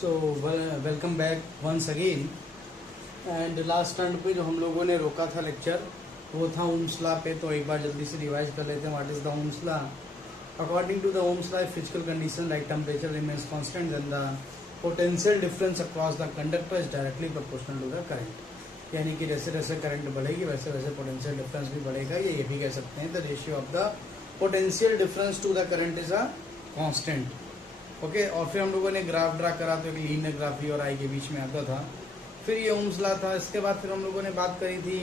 So welcome back once again. And last turn पे जो हम लोगों ने रोका था लेक्चर वो था ओम्स लॉ पे। तो एक बार जल्दी से रिवाइज कर लेते हैं। What is the Ohm's law? According to the Ohm's law, physical condition like temperature remains constant then the potential difference across the conductor is directly proportional to the current. यानी कि जैसे जैसे करंट बढ़ेगी वैसे वैसे पोटेंशियल डिफरेंस भी बढ़ेगा। ये भी कह सकते हैं the ratio of the potential difference to the current is a constant. Okay, और फिर हम लोगों ने ग्राफ ड्रा करा तो एक लीनियर ग्राफ V और I के बीच में आता था। फिर ये ओम्स लॉ था। इसके बाद फिर हम लोगों ने बात करी थी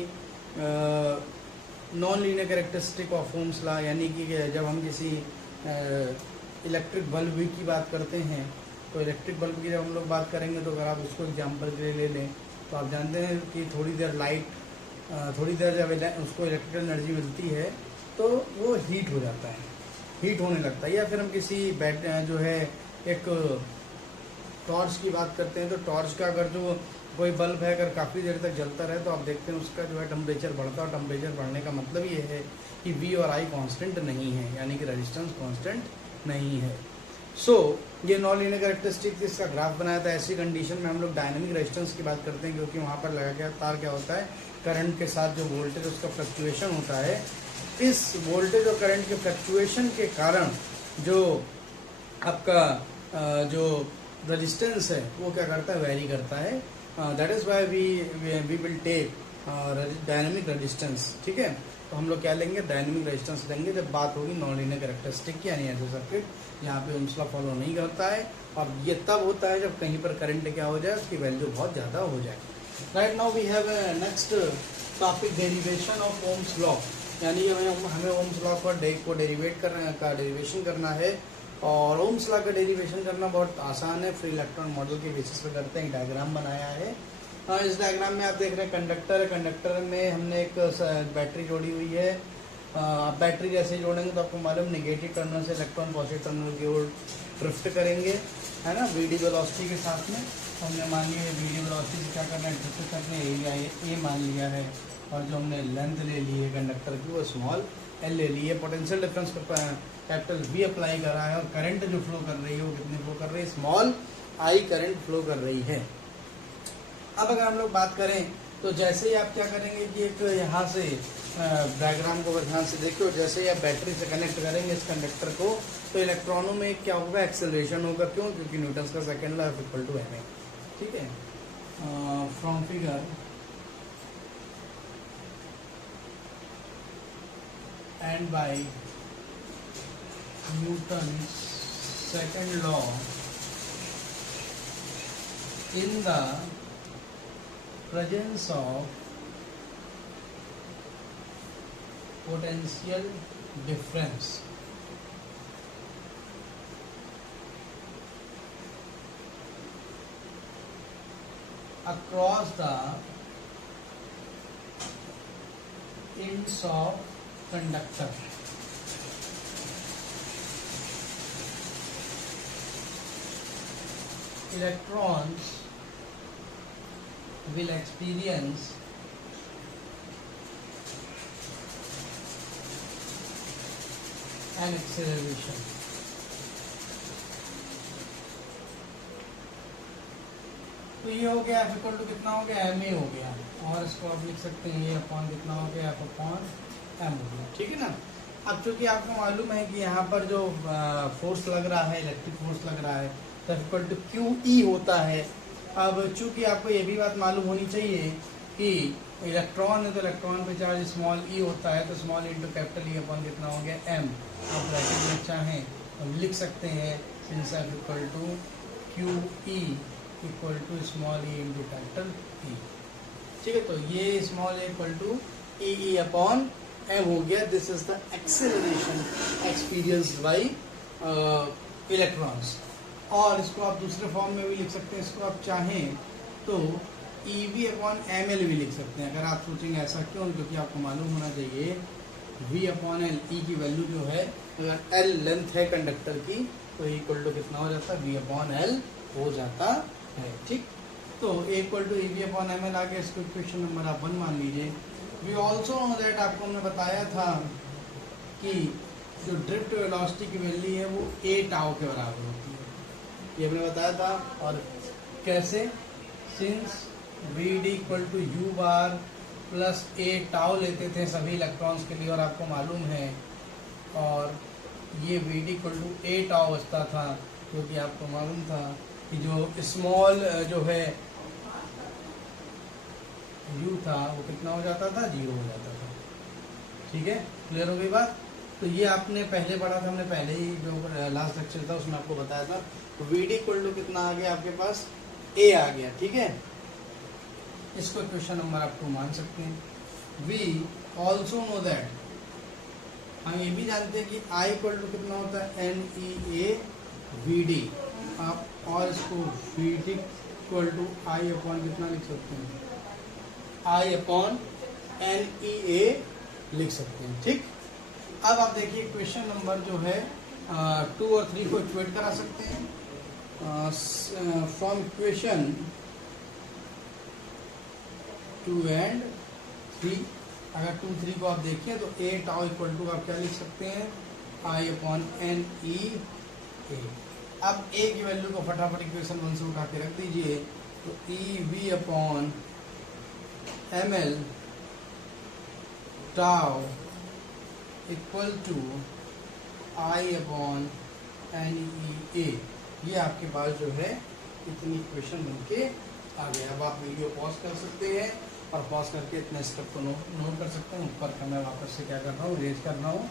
non linear characteristic of Ohm's law, यानी कि जब हम किसी इलेक्ट्रिक बल्ब की बात करते हैं तो इलेक्ट्रिक बल्ब की जब हम लोग बात करेंगे तो अगर आप उसको एग्जाम्पल के लिए ले लें तो आप जानते हैं कि थोड़ी देर जब उसको इलेक्ट्रिकल एनर्जी मिलती है तो वो हीट हो जाता है, हीट होने लगता है। या फिर हम किसी जो है एक टॉर्च की बात करते हैं तो टॉर्च का अगर जो कोई बल्ब है अगर काफ़ी देर तक जलता रहे तो आप देखते हैं उसका जो है टेम्परेचर बढ़ता है। टेम्परेचर बढ़ने का मतलब ये है कि V और I कांस्टेंट नहीं है, यानी कि रेजिस्टेंस कांस्टेंट नहीं है। ये नॉन लीनियर कैरेक्टरिस्टिक इसका ग्राफ बनाया था। ऐसी कंडीशन में हम लोग डायनेमिक रेजिस्टेंस की बात करते हैं क्योंकि वहाँ पर लगा के तार क्या होता है, करंट के साथ जो वोल्टेज उसका फ्लक्चुएशन होता है। इस वोल्टेज और करंट के फ्लक्चुएशन के कारण जो आपका जो रेजिस्टेंस है वो क्या करता है, वेरी करता है। That is why we will take dynamic resistance. ठीक है, तो हम लोग क्या लेंगे, डायनेमिक रेजिस्टेंस लेंगे जब बात होगी नॉन लीनियर कैरेक्टरिस्टिक की, यानी ऐसे सर्किट यहाँ पे ओम्स लॉ फॉलो नहीं करता है। और ये तब होता है जब कहीं पर करंट क्या हो जाए, उसकी वैल्यू बहुत ज़्यादा हो जाए। Right now we have next topic, derivation of Ohm's law. यानी हमें ओम्स लॉ को डेरिवेशन करना है। और ओम्स लॉ का डेरिवेशन करना बहुत आसान है। फ्री इलेक्ट्रॉन मॉडल के बेसिस पे करते हैं। डायग्राम बनाया है। इस डायग्राम में आप देख रहे हैं कंडक्टर है। कंडक्टर में हमने एक बैटरी जोड़ी हुई है। बैटरी जैसे जोड़ेंगे तो आपको मालूम नेगेटिव टर्मिनल से इलेक्ट्रॉन पॉजिटिव टर्मिनल की ओर ड्रिफ्ट करेंगे, है ना, वीडी वेलोसिटी के साथ में। हमने मान लिया वीडी वेलोसिटी से क्या करना है, ड्रिफ्ट करने एरिया ए मान लिया है। और जो हमने लेंथ ले ली है कंडक्टर की वो स्मॉल एल ले ली है। पोटेंशियल डिफरेंस पर कैपिटल V अप्लाई कर रहा है और करंट जो फ्लो कर रही है वो कितनी फ्लो कर रही है, स्मॉल I करंट फ्लो कर रही है। अब अगर हम लोग बात करें तो जैसे ही आप क्या करेंगे कि एक यहाँ से डायग्राम को ध्यान से देखिए, जैसे ही आप बैटरी से कनेक्ट करेंगे इस कंडक्टर को तो इलेक्ट्रॉनों में क्या होगा, एक्सेलरेशन होगा। क्यों? क्योंकि न्यूटन का second law equal to ma। ठीक है, from figure and by Newton's second law in the presence of potential difference across the ends of conductor, electrons will experience an acceleration। तो ये हो गया F इक्वल टू कितना हो गया, ma हो गया। और इसको आप लिख सकते हैं ये अपॉन कितना हो गया, F अपॉन m हो गया। ठीक है ना। अब चूंकि आपको मालूम है कि यहाँ पर जो फोर्स लग रहा है, इलेक्ट्रिक फोर्स लग रहा है, तो इक्वल टू QE होता है। अब चूंकि आपको ये भी बात मालूम होनी चाहिए कि इलेक्ट्रॉन है तो इलेक्ट्रॉन पे चार्ज स्मॉल e होता है, तो small into capital E upon कितना हो गया, m। आप ब्रैकेट में चाहें तो लिख सकते हैं since F equal to QE equal to small e into capital E। ठीक है, तो ये small e equal to E upon m हो गया। This is the acceleration experienced by electrons. और इसको आप दूसरे फॉर्म में भी लिख सकते हैं। इसको आप चाहें तो EV अपॉन ml भी लिख सकते हैं। अगर आप सोचेंगे ऐसा क्यों, क्योंकि आपको मालूम होना चाहिए V अपॉन एल, E की वैल्यू जो है, अगर L लेंथ है कंडक्टर की तो इक्वल टू कितना हो जाता है, V अपॉन एल हो जाता है। ठीक, तो equal to EV upon ml आगे इसको इक्वेशन नंबर आप 1 मान लीजिए। वी ऑल्सो नो दैट, आपको हमने बताया था कि जो ड्रिफ्ट वेलोसिटी की वैल्यू है वो a टाउ के बराबर होती है। ये हमने बताया था। और कैसे, since v d equal to u bar plus a tau लेते थे सभी इलेक्ट्रॉन्स के लिए, और आपको मालूम है, और ये v d equal to a tau बचता था, क्योंकि आपको मालूम था कि जो स्मॉल जो है यू था वो कितना हो जाता था, 0 हो जाता था। ठीक है, क्लियर हो गई बात। तो ये आपने पहले पढ़ा था, हमने पहले ही जो लास्ट लेक्चर था उसमें आपको बताया था। तो वी डी इक्वल टू कितना आ गया आपके पास, ए आ गया। ठीक है, इसको क्वेश्चन नंबर आप 2 मान सकते हैं। वी ऑल्सो नो दैट, हम ये भी जानते हैं कि आई इक्वल टू कितना होता है, n E A v d. आप और इसको v d equal to I upon कितना लिख सकते हैं, आई अपॉन एन ई ए लिख सकते हैं। ठीक, अब आप देखिए क्वेश्चन नंबर जो है 2 और 3 को इक्वेट करा सकते हैं फ्रॉम इक्वेशन 2 एंड 3। अगर 2, 3 को आप देखिए तो ए टाउ इक्वल टू आप क्या लिख सकते हैं, आई अपॉन एन ई ए। अब ए की वैल्यू को फटाफट इक्वेशन 1 से उठा के रख दीजिए, तो E V upon M L tau equal to I upon N E A. ये आपके पास जो है इतनी इक्वेशन बनके आ गया। अब आप वीडियो पॉज कर सकते हैं और पॉज करके इतने स्टेप को नोट कर सकते हैं। ऊपर का मैं वापस से क्या कर रहा हूँ, रेज कर रहा हूँ।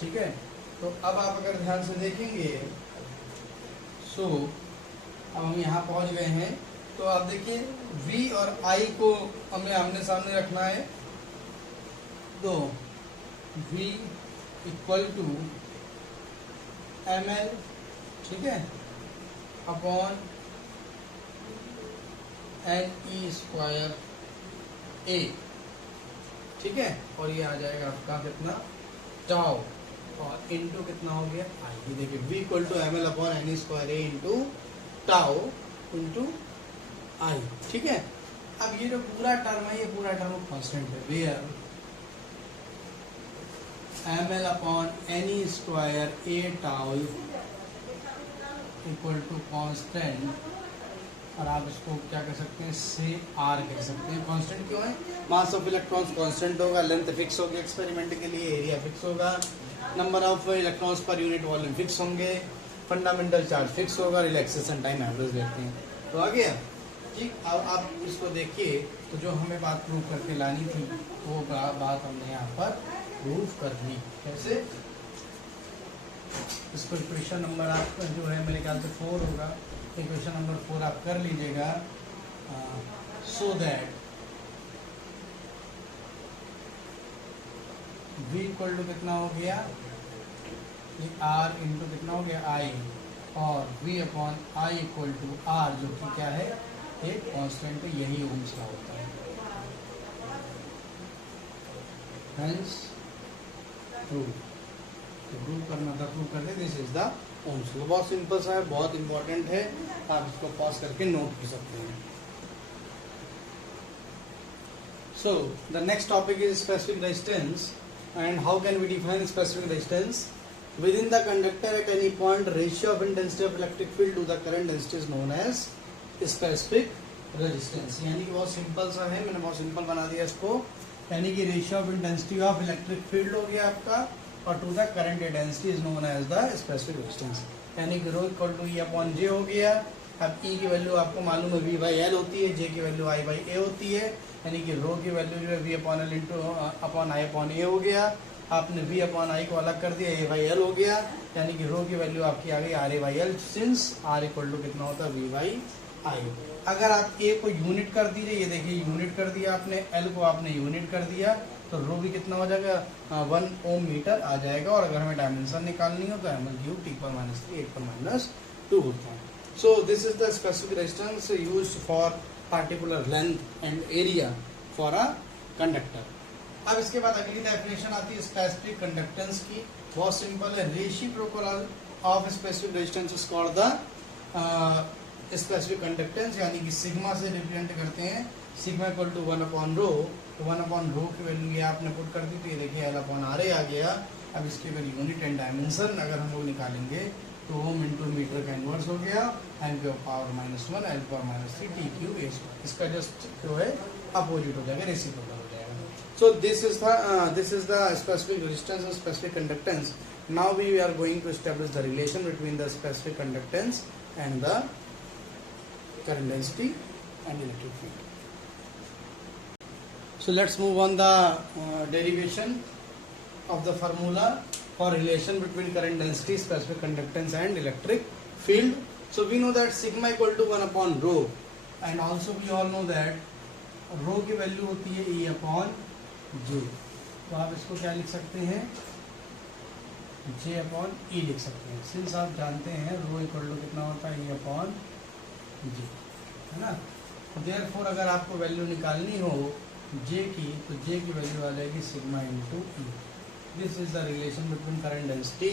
ठीक है, तो अब आप अगर ध्यान से देखेंगे, सो अब हम यहाँ पहुँच गए हैं। तो आप देखिए v और i को हमें आमने सामने रखना है। तो v equal to M l, ठीक है, upon N E square A. ठीक है, और ये आ जाएगा आपका कितना, टाउ, और इनटू कितना हो गया, आई। ये देखिए v equal to M L upon N E square A into tau into I. ठीक है, अब ये जो पूरा टर्म है, ये पूरा टर्म कांस्टेंट है, where m L upon N E square A tau equal to constant, और आप इसको क्या कह सकते हैं, से आर कह सकते हैं। कांस्टेंट क्यों है, मास ऑफ इलेक्ट्रॉन्स कांस्टेंट होगा, लेंथ फिक्स होगी एक्सपेरिमेंट के लिए, एरिया फिक्स होगा, number of electrons per unit volume fix होंगे, फंडामेंटल चार्ज फिक्स होगा, रिलैक्सेशन टाइम एवरेज लेते हैं। तो आ गया। ठीक, अब आप इसको देखिए, तो जो हमें बात प्रूव करके लानी थी वो बात हमने यहाँ पर प्रूव कर दी। कैसे, इसको क्वेश्चन नंबर आप जो है मेरे ख्याल से 4 होगा, क्वेश्चन नंबर 4 आप कर लीजिएगा। So that v equal to कितना हो गया, r इंटू कितना हो गया, i, और v upon I equal to r, जो कि क्या है, एक कांस्टेंट है। यही ओम्स लॉ होता है। हेंस प्रूव, तो प्रूव करना था, प्रूव कर दे, this is the Ohm's law. बहुत सिंपल सा है, बहुत इंपॉर्टेंट है, आप इसको पॉज करके नोट कर सकते हैं। So the next topic is specific resistance, and how can we define specific resistance. Within the conductor at any point, ratio of intensity of electric field to the current density is known as specific resistance। यानी कि बहुत simple सा है, मैंने बहुत simple बना दिया इसको। यानी कि ratio of intensity of electric field हो गया आपका, और to the current density is known as the specific resistance. यानी कि rho equal to E upon J हो गया। अब ई की वैल्यू आपको मालूम है वी बाई एल होती है, जे की वैल्यू आई बाई ए होती है। यानी कि रो की वैल्यू जो है V upon L into upon I upon A हो गया। आपने v अपॉन आई को अलग कर दिया, ए बाई एल हो गया। यानी कि रो की वैल्यू आपकी आ गई R A by l, since R equal to कितना होता है, वी बाई आई। अगर आप ए को यूनिट कर दीजिए, ये देखिए यूनिट कर दिया आपने, एल को आपने यूनिट कर दिया, तो रो भी कितना हो जाएगा, 1 ओम मीटर आ जाएगा। और अगर हमें डायमेंशन निकालनी हो तो एम एल क्यूब टी पर माइनस 3 8 पर माइनस 2 होता है। सो this is the specific resistance used for particular length and area for a conductor. अब इसके बाद अगली डेफिनेशन आती है स्पेसिफिक कंडक्टेंस की। बहुत सिंपल है, reciprocal of specific resistance is called the specific conductance. यानी कि सिग्मा से रिप्रेजेंट करते हैं, sigma equal to 1 upon rho. तो 1 अपॉन रो की वैल्यू ये आपने पुट कर दी, तो ये देखिए एल अपॉन आर ए आ गया। अब इसकी अगर यूनिट एंड डायमेंशन अगर हम लोग निकालेंगे तो ओम इंटू मीटर का इन्वर्स हो गया, एन की power -1 L power -3 T cube A square, इसका जस्ट जो है अपोजिट हो जाएगा, रेसिप्रोकल हो जाएगा। So this is the specific resistance and specific conductance. Now we are going to establish the relation between the specific conductance and the current density and electric field. So let's move on the derivation of the formula for relation between current density, specific conductance and electric field. So we know that sigma equal to 1 upon rho, and also we all know that rho की value होती है E upon J। तो आप इसको क्या लिख सकते हैं, J upon E लिख सकते हैं, सिंस आप जानते हैं rho इक्वल टू कितना होता है E upon J, है ना। देयरफॉर अगर आपको वैल्यू निकालनी हो J की, तो J की वैल्यू आ जाएगी sigma into E. This is the relation between current density,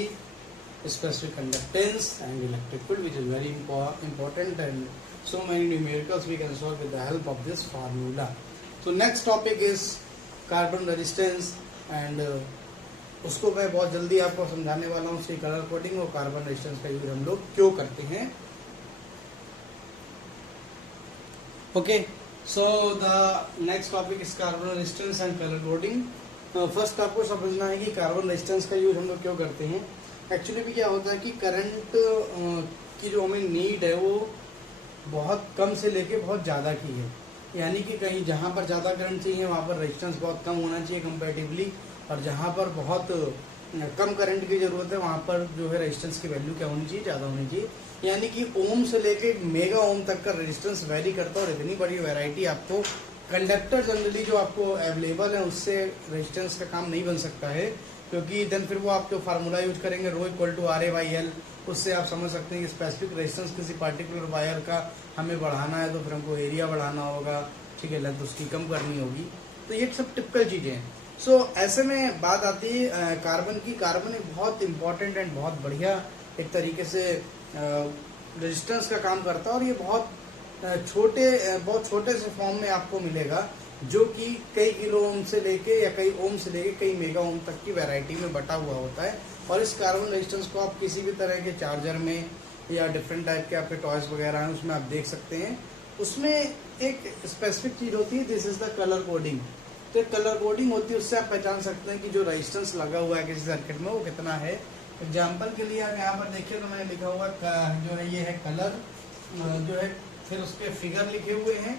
specific conductance and electric field, which is very important and so many numericals we can solve with the help of this formula. So next topic is carbon resistance, एंड उसको मैं बहुत जल्दी आपको समझाने वाला हूँ। उसकी कलर कोडिंग और कार्बन रेजिस्टेंस का यूज हम लोग क्यों करते हैं। Okay, so the next topic is carbon resistance and color coding. First आपको समझना है कि कार्बन रेजिस्टेंस का यूज हम लोग क्यों करते हैं। एक्चुअली भी क्या होता है कि करंट की जो हमें नीड है वो बहुत कम से लेके बहुत ज़्यादा की है, यानी कि कहीं जहाँ पर ज़्यादा करंट चाहिए वहाँ पर रेजिस्टेंस बहुत कम होना चाहिए कंपैरेटिवली, और जहाँ पर बहुत कम करंट की ज़रूरत है वहाँ पर जो है रेजिस्टेंस की वैल्यू क्या होनी चाहिए, ज़्यादा होनी चाहिए। यानी कि ओम से लेके मेगा ओम तक का रेजिस्टेंस वेरी करता है, और इतनी बड़ी वैरायटी आपको कंडक्टर जनरली जो आपको अवेलेबल है उससे रेजिस्टेंस का काम नहीं बन सकता है, क्योंकि देन फिर वो आप जो फार्मूला यूज करेंगे रो इक्वल टू RA/L, उससे आप समझ सकते हैं कि स्पेसिफिक रेजिस्टेंस किसी पार्टिकुलर वायर का हमें बढ़ाना है तो फिर हमको एरिया बढ़ाना होगा, ठीक है, लेंथ उसकी कम करनी होगी। तो ये सब टिपिकल चीज़ें हैं। सो ऐसे में बात आती है कार्बन की। कार्बन एक बहुत इंपॉर्टेंट एंड बहुत बढ़िया एक तरीके से रेजिस्टेंस का काम करता है, और ये बहुत छोटे से फॉर्म में आपको मिलेगा, जो कि कई किलो ओम से लेके या कई ओम से लेके कई मेगा ओम तक की वैरायटी में बटा हुआ होता है। और इस कार्बन रेजिस्टेंस को आप किसी भी तरह के चार्जर में या डिफरेंट टाइप के आपके टॉयज वगैरह हैं उसमें आप देख सकते हैं। उसमें एक स्पेसिफिक चीज़ होती है, this is the colour coding. तो एक कलर कोडिंग होती है, उससे आप पहचान सकते हैं कि जो रेजिस्टेंस लगा हुआ है किसी सर्किट में वो कितना है। एग्जाम्पल के लिए आप यहाँ पर देखिए तो मैंने लिखा हुआ जो है ये है कलर, जो है फिर उसके फिगर लिखे हुए हैं,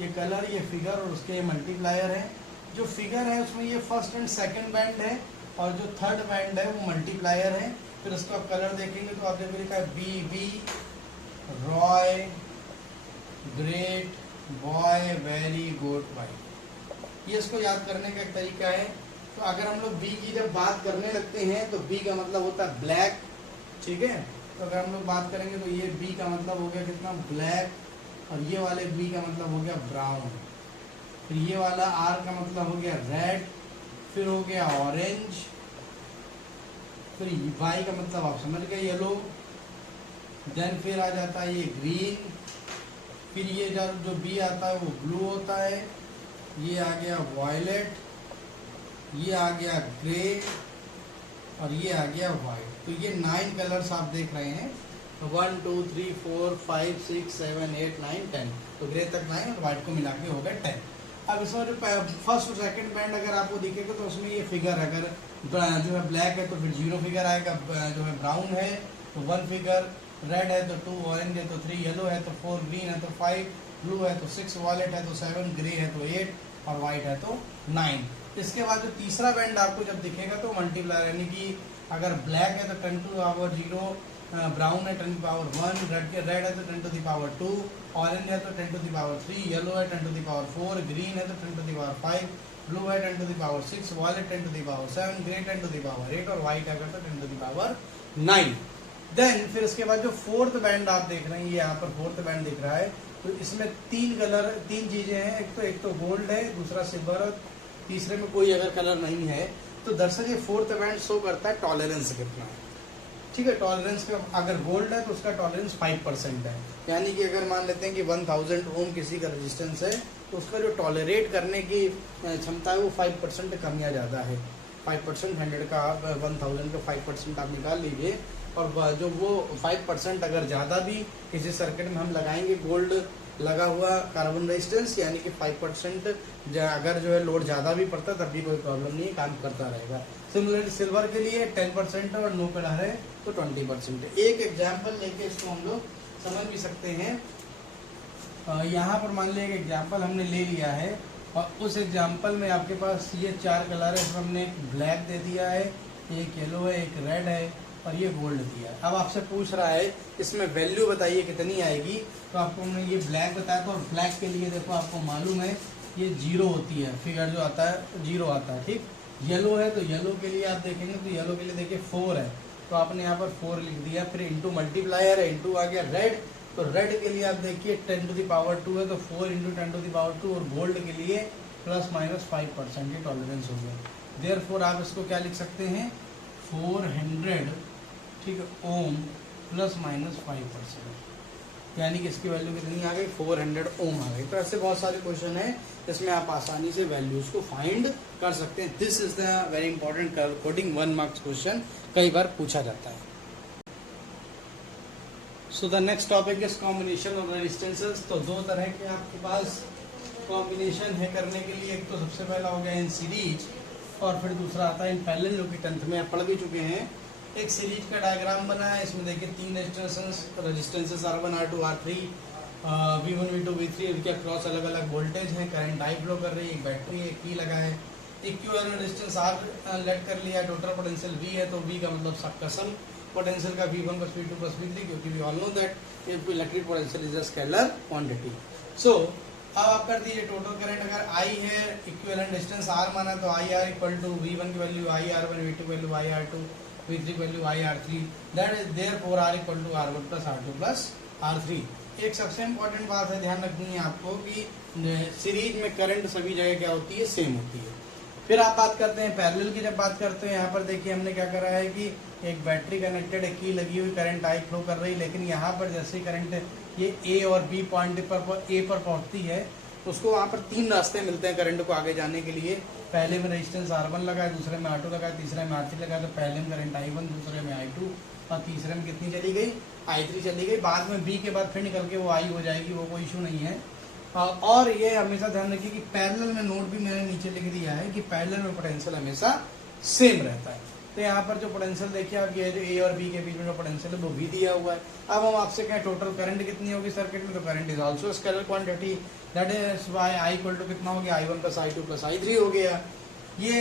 ये कलर, ये फिगर और उसके मल्टीप्लायर है। जो फिगर है उसमें ये फर्स्ट एंड सेकंड बैंड है, और जो थर्ड बैंड है वो मल्टीप्लायर है। फिर उसका आप कलर देखेंगे तो आपने लिखा है BB, Roy, great, boy, very good, white. ये इसको याद करने का एक तरीका है। तो अगर हम लोग बी की जब बात करने लगते हैं तो बी का मतलब होता है ब्लैक, ठीक है। तो अगर हम लोग बात करेंगे तो ये बी का मतलब हो गया कितना, ब्लैक, और ये वाले बी का मतलब हो गया ब्राउन, फिर ये वाला आर का मतलब हो गया रेड, फिर हो गया ऑरेंज, फिर वाई का मतलब आप समझ गए येलो, देन फिर आ जाता है ये ग्रीन, फिर ये जो बी आता है वो ब्लू होता है, ये आ गया वायलेट, ये आ गया ग्रे, और ये आ गया वाइट। तो ये 9 कलर्स आप देख रहे हैं। तो 1 2 3 4 5 6 7 8 9 10, तो ग्रे तक 9 और वाइट को मिला के हो गया 10। अब इसमें जो फर्स्ट और सेकंड बैंड अगर आपको दिखेगा तो उसमें ये फिगर, अगर जो है ब्लैक है तो फिर 0 फिगर आएगा, जो है ब्राउन है तो 1 फिगर, रेड है तो 2, ऑरेंज है तो 3, येलो है तो 4, ग्रीन है तो 5, ब्लू है तो 6, वॉयलेट है तो 7, ग्रे है तो 8 और वाइट है तो 9। इसके बाद जो तीसरा बैंड आपको जब दिखेगा तो मल्टीप्लाई, यानी कि अगर ब्लैक है तो 10 टू पावर 0, ब्राउन है 10 टू पावर 1, रेड है तो 10 टू पावर 2, ऑरेंज है तो 10 टू पावर 3, येलो है 10 टू पावर 4, ग्रीन है तो 10 टू पावर 5, ब्लू है 10 to power 6, violet 10 to power 7, grey 10 to power 8 और व्हाइट है तो 10 टू पावर 9। देन फिर इसके बाद जो फोर्थ बैंड आप देख रहे हैं, ये यहाँ पर फोर्थ बैंड दिख रहा है, तो इसमें 3 चीजें हैं, एक तो गोल्ड है, दूसरा सिल्वर, तीसरे में कोई अगर कलर नहीं है। तो दरअसल ये फोर्थ बैंड शो करता है टॉलरेंस कितना है, ठीक है। टॉलरेंस का अगर गोल्ड है तो उसका टॉलरेंस 5% है, यानी कि अगर मान लेते हैं कि 1000 ओम किसी का रेजिस्टेंस है तो उसका जो टॉलरेट करने की क्षमता है वो 5% कम या ज़्यादा है। 5% 100 का, 1000 का 5% आप निकाल लीजिए, और जो वो 5% अगर ज़्यादा भी किसी सर्किट में हम लगाएंगे गोल्ड लगा हुआ कार्बन रेजिस्टेंस, यानी कि 5% अगर जो है लोड ज़्यादा भी पड़ता है तब भी कोई प्रॉब्लम नहीं है, काम करता रहेगा। सिमिलरली सिल्वर के लिए 10% और नो कलर है तो 20%। एक एग्जाम्पल लेके इसको हम लोग समझ भी सकते हैं। यहाँ पर मान लिया एक एग्जाम्पल हमने ले लिया है और उस एग्जाम्पल में आपके पास ये 4 कलर है, इसमें हमने एक ब्लैक दे दिया है, एक येलो है, एक रेड है और ये गोल्ड दिया है। अब आपसे पूछ रहा है इसमें वैल्यू बताइए कितनी आएगी, तो आपको हमने ये ब्लैक बताया था और ब्लैक के लिए देखो आपको मालूम है ये 0 होती है, फिगर जो आता है 0 आता है, ठीक। येलो है तो येलो के लिए आप देखेंगे तो येलो के लिए देखिए 4 है, तो आपने यहाँ पर 4 लिख दिया, फिर इंटू मल्टीप्लायर है, इंटू आ गया रेड, तो रेड के लिए आप देखिए 10⁻², है तो 4 × 10⁻², और गोल्ड के लिए ±5% ये टॉलरेंस हो गया। देयरफॉर आप इसको क्या लिख सकते हैं 400, ठीक है, ओम ±5%, यानी कि इसकी वैल्यू कितनी आ गई 400 ओम आ गई। तो ऐसे बहुत सारे क्वेश्चन है जिसमें आप आसानी से वैल्यूज को फाइंड कर सकते हैं। This is the very important coding 1 marks question, कई बार पूछा जाता है। सो the next topic is combination of resistances. तो 2 तरह के आपके पास कॉम्बिनेशन है करने के लिए, एक तो सबसे पहला हो गया इन सीरीज और फिर दूसरा आता है इन पैरेलल, जो कि 10th में आप पढ़ भी चुके हैं। एक सीरीज का डायग्राम बना है, इसमें देखिए 3 resistances R1 R2 R3, V1 V2 V3, इनके अक्रॉस अलग अलग वोल्टेज है, करंट आई फ्लो कर रही है, एक बैटरी है, एक की लगा है, इक्विवेलेंट रेजिस्टेंस R लेट कर लिया, टोटल पोटेंशियल V है, तो V का मतलब सबका सम पोटेंशियल का V1 + V2 + V3, क्योंकि we all know that electric potential is a scalar quantity. So अब आप कर दीजिए टोटल करंट, अगर I है, इक्विवेलेंट रेजिस्टेंस R माना तो IR = V1 की वैल्यू IR1, V2 की वैल्यू IR2, V3 की value IR3, that is therefore R = R1 + R2 + R3। एक सबसे इम्पोर्टेंट बात है ध्यान रखनी है आपको कि सीरीज में करंट सभी जगह क्या होती है, सेम होती है। फिर आप बात करते हैं पैरेलल की, जब बात करते हैं यहाँ पर देखिए हमने क्या करा है कि एक बैटरी कनेक्टेड है, की लगी हुई, करंट आई फ्लो कर रही है, लेकिन यहाँ पर जैसे ही करंट ये ए और बी पॉइंट पर ए पर पहुँचती है उसको वहाँ पर 3 रास्ते मिलते हैं करंट को आगे जाने के लिए। पहले में रेजिस्टेंस R1 लगा है, दूसरे में R2 लगा है, तीसरे में R3 लगा है, तो पहले में करंट I1, दूसरे में I2 और तीसरे में कितनी चली गई I3 चली गई। बाद में B के बाद फिर निकल के वो I हो जाएगी, वो कोई इशू नहीं है। और ये हमेशा ध्यान रखिए कि पैरेलल में नोट भी मैंने नीचे लिख दिया है कि पैरेलल में पोटेंशियल हमेशा सेम रहता है। तो यहाँ पर जो पोटेंशियल देखिए आप ये जो A और B के बीच में जो पोटेंशियल है वो भी दिया हुआ है। अब हम आपसे कहें टोटल करंट कितनी होगी सर्किट में, तो current is also scalar quantity, that is why I = कितना हो गया I1 + I2 + I3 हो गया। ये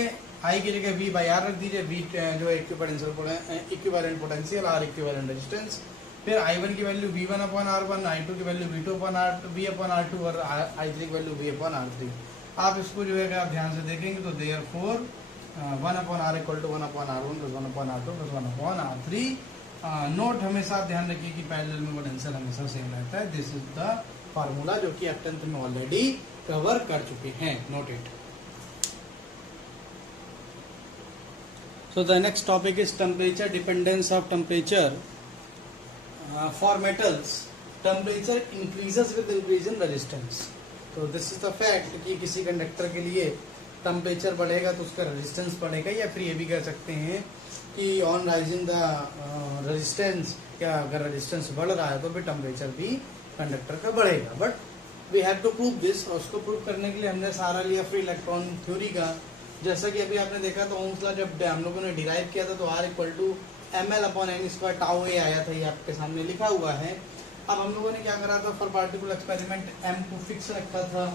I की जगह V/R रख दीजिए, V जो equivalent potential, R equivalent resistance, फिर I1 की वैल्यू V1/R1, I2 की वैल्यू V/R2 और I3 की वैल्यू V/R3। आप इसको जो है आप ध्यान से देखेंगे तो therefore 1/R = 1/R1 + 1/R2 + 1/R3। Note हमेशा आप ध्यान रखिए कि पैरेलल में पोटेंशियल हमेशा सेम रहता है। दिस इज द फार्मूला जो कि आप 10th में ऑलरेडी कवर कर चुके हैं, note it. So the next topic is temperature dependence of temperature. For metals, temperature increases with increase in resistance. तो this is the fact कि किसी कंडक्टर के लिए टेम्परेचर बढ़ेगा तो उसका रेजिस्टेंस बढ़ेगा, या फिर ये भी कह सकते हैं कि ऑन राइजिंग द रेजिस्टेंस, क्या अगर रेजिस्टेंस बढ़ रहा है तो भी टेम्परेचर भी कंडक्टर का बढ़ेगा। But we have to prove this, और उसको प्रूव करने के लिए हमने सहारा लिया फ्री इलेक्ट्रॉन थ्योरी का। जैसा कि अभी आपने देखा तो ओम्स लॉ जब हम लोगों ने डिराइव किया था तो R = ml/n² टाउ ए आया था, ये आपके सामने लिखा हुआ है। अब हम लोगों ने क्या करा था, फॉर पार्टिकुलर एक्सपेरिमेंट m को फिक्स रखा था,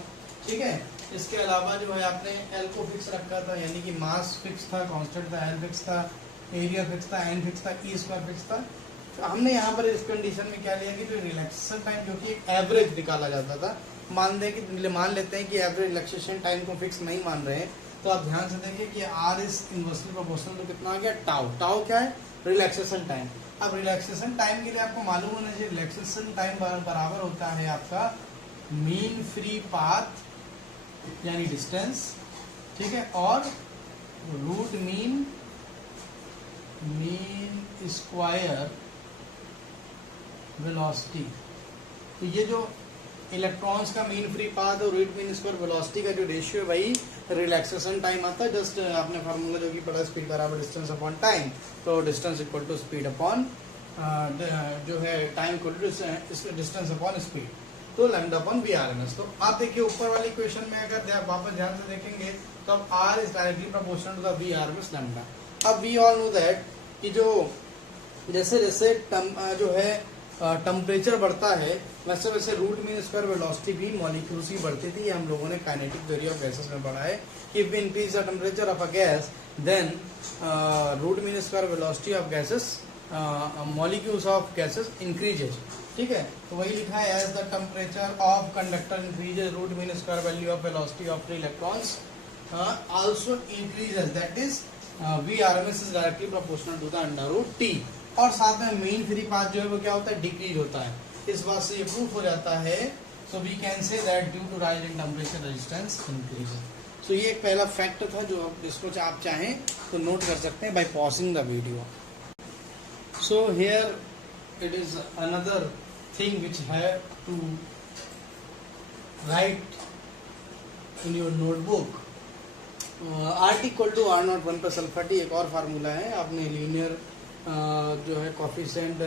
ठीक है। इसके अलावा जो है आपने l को फिक्स रखा था, यानी कि मास फिक्स था, कांस्टेंट था, l फिक्स था, एरिया फिक्स था, n फिक्स था, E² फिक्स था। तो हमने यहाँ पर इस कंडीशन में क्या लिया कि जो रिलैक्सेशन टाइम जो कि एक एवरेज निकाला जाता था, मान लेते हैं कि एवरेज रिलैक्सेशन टाइम को फिक्स नहीं मान रहे हैं, तो आप ध्यान से देखिए कि R इज इनवर्सली प्रोपोर्शनल तो कितना आ गया टाउ। टाउ क्या है, रिलैक्सेशन टाइम। अब रिलैक्सेशन टाइम के लिए आपको मालूम होना चाहिए रिलैक्सेशन टाइम बराबर होता है आपका मीन फ्री पाथ यानी डिस्टेंस, ठीक है, और रूट मीन स्क्वायर वेलोसिटी। तो ये जो इलेक्ट्रॉन्स का मीन फ्री पाथ और रूट मीन स्क्वायर वेलोसिटी का जो रेशियो है वही रिलैक्सेशन टाइम आता है। जस्ट आपने फार्मूला जो कि पढ़ा, स्पीड बराबर डिस्टेंस अपॉन टाइम, तो distance equal to speed upon जो है time equal to distance upon speed, तो lambda upon V R M S. तो आप देखिए ऊपर वाली क्वेश्चन में अगर वापस ध्यान से देखेंगे तो अब R is directly proportional to the v R M s lambda. अब वी ऑल नो दैट कि जो जैसे जैसे जो है टेम्परेचर बढ़ता है वैसे वैसे रूट मीन स्क्वायर वेलोसिटी भी मॉलिक्यूल्स की बढ़ती थी। हम लोगों ने काइनेटिक थ्योरी ऑफ गैसेस में पढ़ा है कि if we increase the temperature of a gas then root mean square velocity of gases molecules of gases increases. ठीक है, तो वही लिखा है as the temperature of conductor increases root mean square value of velocity of free electrons also increases, that is v R M s is directly proportional to the under root T. और साथ में main free path जो है वो क्या होता है, decrease होता है। इस बात से ये प्रूफ हो जाता है, so we can say that due to rise in temperature resistance increase. So ये एक पहला फैक्ट था जो इसको आप चाहें तो नोट कर सकते हैं by pausing the video. So here it is another thing which have to write in your notebook. R T equal to R not one plus alpha T एक और फार्मूला है। आपने लीनियर जो है कॉफिशिएंट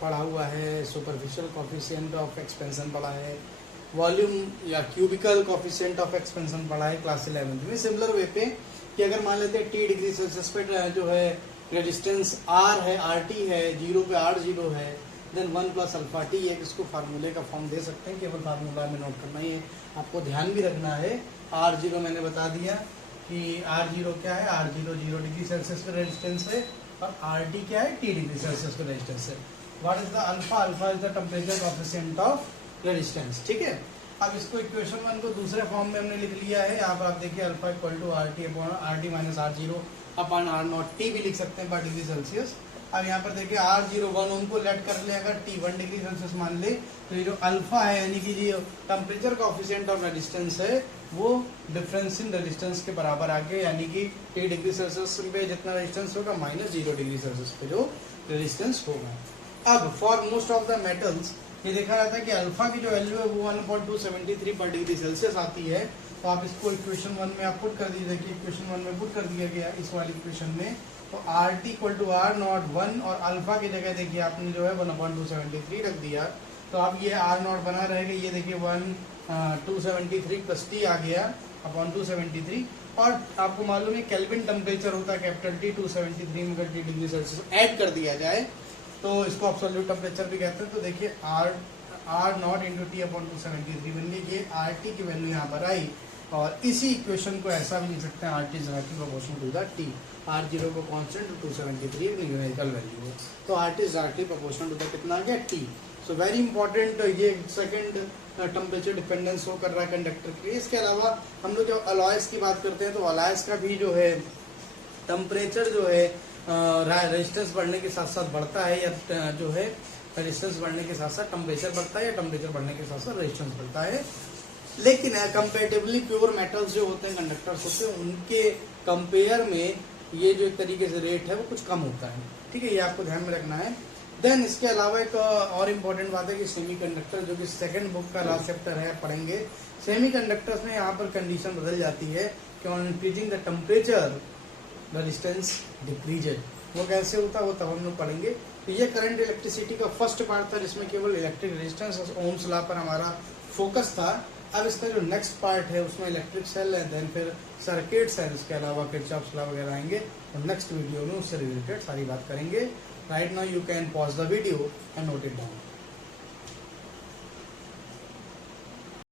पढ़ा हुआ है, सुपरफिशियल कॉफिशिएंट ऑफ एक्सपेंशन पढ़ा है, वॉल्यूम या क्यूबिकल कॉफिशिएंट ऑफ एक्सपेंशन पढ़ा है क्लास 11 में। सिमिलर वे पे कि अगर मान लेते हैं टी डिग्री सेल्सियस पे जो है रेजिस्टेंस आर है, आर टी है, जीरो पे आर जीरो है, then one plus alpha T एक इसको फार्मूले का फॉर्म दे सकते हैं। केवल फार्मूला में नोट करना ही है, आपको ध्यान भी रखना है। आर जीरो मैंने बता दिया कि आर जीरो क्या है, आर जीरो 0 डिग्री सेल्सियस पे रेजिस्टेंस है और आर टी क्या है, टी डिग्री सेल्सियस पे रेजिस्टेंस है। What is the alpha, alpha is the temperature coefficient of resistance. ठीक है, अब इसको इक्वेशन 1 को दूसरे फॉर्म में हमने लिख लिया है। यहाँ पर आप देखिए alpha equal to R T upon R T minus R zero upon R not T भी लिख सकते हैं पर डिग्री सेल्सियस। अब यहाँ पर देखिए आर जीरो 1 उनको लेट कर ले, अगर टी 1 डिग्री सेल्सियस मान ले तो ये जो अल्फा है यानी कि जो टेम्परेचर कोएफिशिएंट ऑफ रेजिस्टेंस है वो डिफरेंस इन रेजिस्टेंस के बराबर आ गया, यानी कि टी डिग्री सेल्सियस पे जितना रेजिस्टेंस होगा माइनस 0 डिग्री सेल्सियस पे जो रेजिस्टेंस होगा। अब for most of the metals ये देखा जाता है कि अल्फा की जो वैल्यू है वो 1.273 पर डिग्री सेल्सियस आती है। तो आप इसको इक्वेशन 1 में आप पुट कर दीजिए कि इक्वेशन 1 में पुट कर दिया गया इस वाली इक्वेशन में। तो R T equal to R not 1 और अल्फा की जगह देखिए आपने जो है 1.273 रख दिया। तो अब ये आर नॉट बना रहेगा, ये देखिए 273 प्लस टी आ गया अपॉन 273। और आपको मालूम है केल्विन टेम्परेचर होता है कैपिटल टी, 273 में अगर टी डिग्री सेल्सियस ऐड कर दिया जाए तो इसको एब्सोल्यूट टेम्परेचर भी कहते हैं। तो देखिए R not into T upon 273 बन गई, ये आर टी की वैल्यू यहाँ पर आई। और इसी इक्वेशन को ऐसा भी लिख सकते हैं R T is directly proportional to the T, R zero को कॉन्स्टेंट 273 न्यूमेरिकल वैल्यू है, तो R T is directly proportional to the कितना आ गया टी। सो वेरी इंपॉर्टेंट ये सेकंड टेम्परेचर डिपेंडेंस हो कर रहा है कंडक्टर के लिए। इसके अलावा हम लोग जब अलॉयस की बात करते हैं तो अलॉयस का भी जो है टेम्परेचर जो है रेजिस्टेंस बढ़ने के साथ साथ बढ़ता है, या जो है रेजिस्टेंस बढ़ने के साथ साथ टेम्परेचर बढ़ता है, या टेम्परेचर बढ़ने के साथ साथ रेजिस्टेंस बढ़ता है। लेकिन कंपेरेटिवली प्योर मेटल्स जो होते हैं कंडक्टर्स होते हैं उनके कंपेयर में ये जो एक तरीके से रेट है वो कुछ कम होता है। ठीक है, ये आपको ध्यान में रखना है। देन इसके अलावा एक और इम्पोर्टेंट बात है कि सेमीकंडक्टर जो कि सेकंड बुक का लास्ट चैप्टर है पढ़ेंगे। सेमीकंडक्टर्स में यहाँ पर कंडीशन बदल जाती है कि on increasing the temperature resistance decreases. वो कैसे होता है वो तब हम लोग पढ़ेंगे। तो ये करंट इलेक्ट्रिसिटी का फर्स्ट पार्ट था जिसमें केवल इलेक्ट्रिक रेजिस्टेंस और ओम्स लॉ पर हमारा फोकस था। अब इसका जो नेक्स्ट पार्ट है उसमें इलेक्ट्रिक सेल है, देन फिर सर्किट्स है, इसके अलावा किरचॉफ्स लॉ वगैरह आएंगे। और नेक्स्ट वीडियो में उससे रिलेटेड सारी बात करेंगे। Right now you can pause the video and note it down.